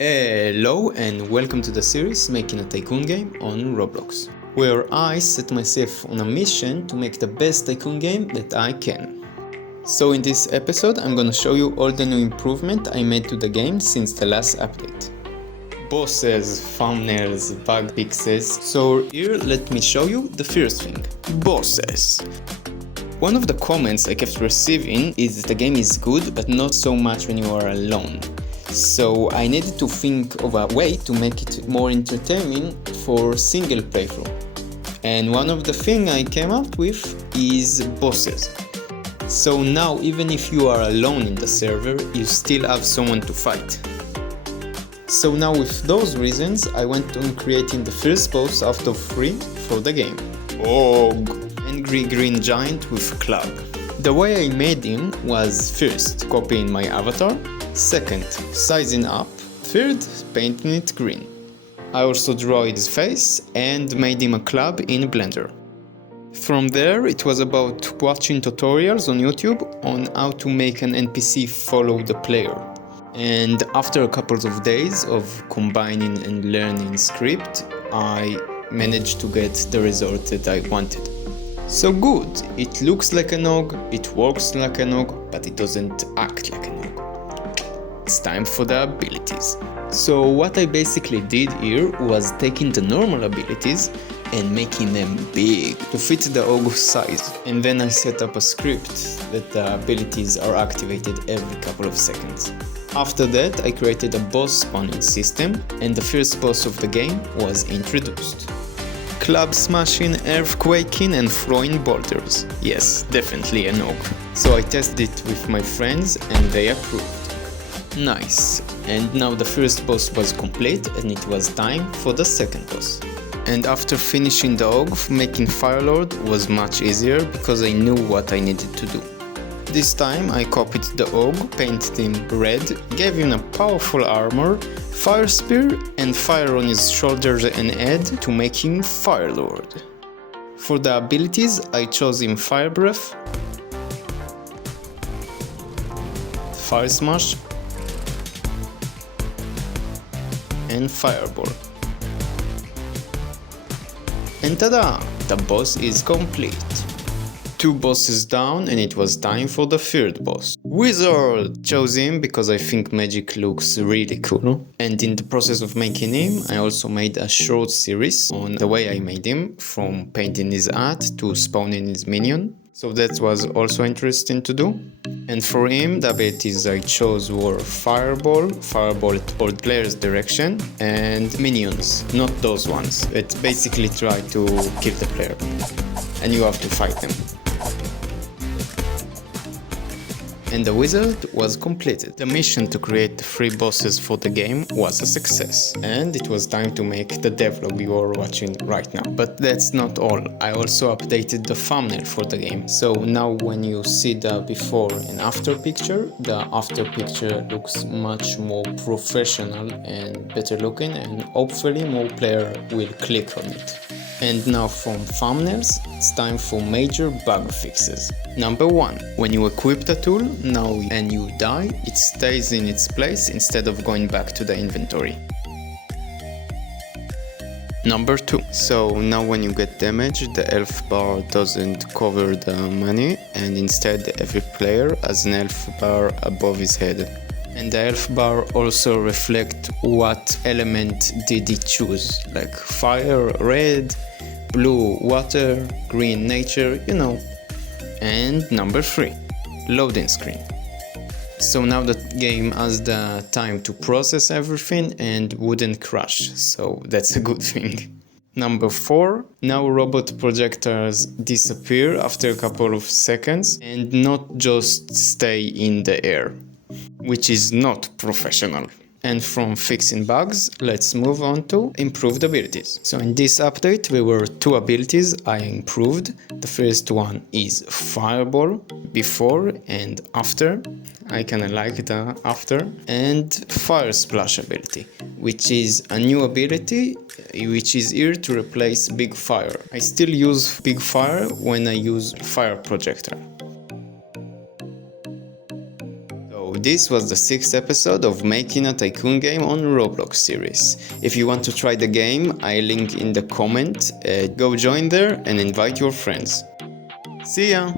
Hello and welcome to the series Making a Tycoon game on Roblox, where I set myself on a mission to make the best Tycoon game that I can. So in this episode I'm gonna show you all the new improvement I made to the game since the last update. Bosses, thumbnails, bug fixes. So here let me show you the first thing. Bosses. One of the comments I kept receiving is the game is good but not so much when you are alone. So I needed to think of a way to make it more entertaining for single playthrough. And one of the things I came up with is bosses. So now even if you are alone in the server, you still have someone to fight. So now with those reasons, I went on creating the first boss out of 3 for the game. Ogre, Angry Green Giant with club. The way I made him was first copying my avatar, second, sizing up, third, painting it green. I also drew his face and made him a club in Blender. From there, it was about watching tutorials on YouTube on how to make an NPC follow the player. And after a couple of days of combining and learning script, I managed to get the result that I wanted. So good, it looks like an ogre, it works like an ogre, but it doesn't act like an ogre. It's time for the abilities. So what I basically did here was taking the normal abilities and making them big to fit the ogre's size. And then I set up a script that the abilities are activated every couple of seconds. After that I created a boss spawning system and the first boss of the game was introduced. Club smashing, earthquaking and throwing boulders. Yes, definitely an ogre. So I tested it with my friends and they approved. Nice, and now the first boss was complete and it was time for the second boss. And after finishing the ogre, making FireLord was much easier because I knew what I needed to do. This time I copied the ogre, painted him red, gave him a powerful armor, fire spear and fire on his shoulders and head to make him FireLord. For the abilities I chose him Fire Breath, Fire Smash and Fireball. And tada! The boss is complete. 2 bosses down and it was time for the third boss. Wizard! Chose him because I think magic looks really cool. And in the process of making him, I also made a short series on the way I made him, from painting his hat to spawning his minion. So that was also interesting to do. And for him, the abilities I chose were Fireball, Fireball toward player's direction, and Minions, not those ones. It basically try to kill the player, and you have to fight them. And the wizard was completed. The mission to create the 3 bosses for the game was a success. And it was time to make the devlog you are watching right now. But that's not all. I also updated the thumbnail for the game. So now when you see the before and after picture, the after picture looks much more professional and better looking, and hopefully more players will click on it. And now from thumbnails, it's time for major bug fixes. Number 1. When you equip the tool now and you die, it stays in its place instead of going back to the inventory. Number 2. So now when you get damaged, the health bar doesn't cover the money and instead every player has an health bar above his head. And the health bar also reflects what element did he choose, like fire, red, blue, water, green, nature, you know. And number 3, loading screen. So now the game has the time to process everything and wouldn't crash, so that's a good thing. Number 4, now robot projectors disappear after a couple of seconds and not just stay in the air, which is not professional. And from fixing bugs, let's move on to improved abilities. So in this update there were 2 abilities I improved. The first one is Fireball, before and after. I kinda like the after. And Fire Splash ability, which is a new ability which is here to replace Big Fire. I still use Big Fire when I use Fire Projector. this was the 6th episode of Making a Tycoon Game on Roblox series. If you want to try the game, I link in the comment. Go join there and invite your friends. See ya!